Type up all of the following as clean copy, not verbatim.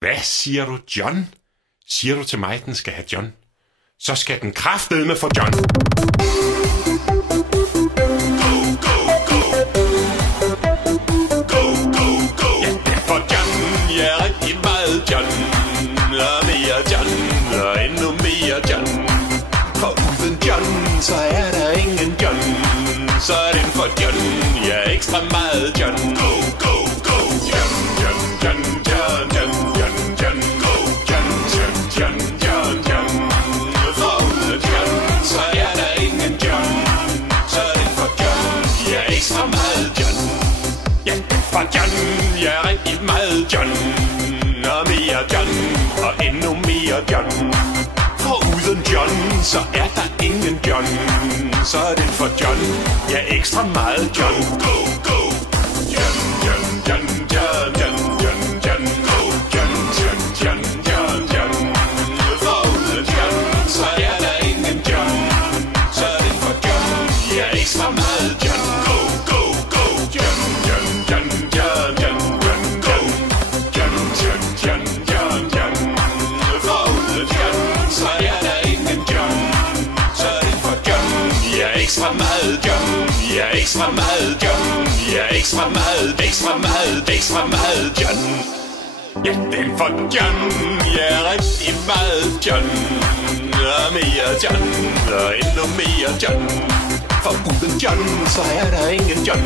Hvad siger du, John? Siger du til mig, den skal have John? Så skal den kraftedeme for John. Ja, den får John. Ja, rigtig meget John. Og mere John. Og endnu mere John. For uden John, så er der ingen John. Så er den for John. Ja, ekstra meget John. John, John, John, John, John, John, John. John, John, John, John, John. For uden John, så er der ingen John. Så er den for John. Ja, ekstra meget John. Ja, den for John. Ja, rigtig meget John. Og mere John. Og endnu mere John. For uden John, så er der ingen John. Så er den for John. Ja, ekstra meget John. John, John, John, John, John, John, John. John, John, John, John, John. For uden John, så er der ingen John. Så er den for John. Ja, ekstra meget John. John, John, John, John, John, John, John. John, John, John, John, John. For uden John, så er der ingen John. Så er den for John. Ja, ekstra meget John. Ja, ekstra meget John. Ja, ekstra meget, ekstra meget, ekstra meget John. Ja, den for John. Ja, rigtig meget John. Og mere John. Og endnu mere John. For uden John, så er der ingen John.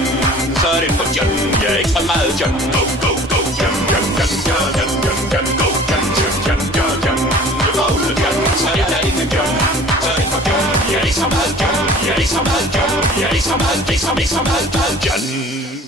Så er den for John. Ja, ekstra meget John. John, John, John, John, John, John, John. John, John, John, John. For uden John, så er der ingen John. Så er den for John. Ja, ekstra meget John. Ja, ekstra meget John. Ja, ekstra meget, ekstra meget John.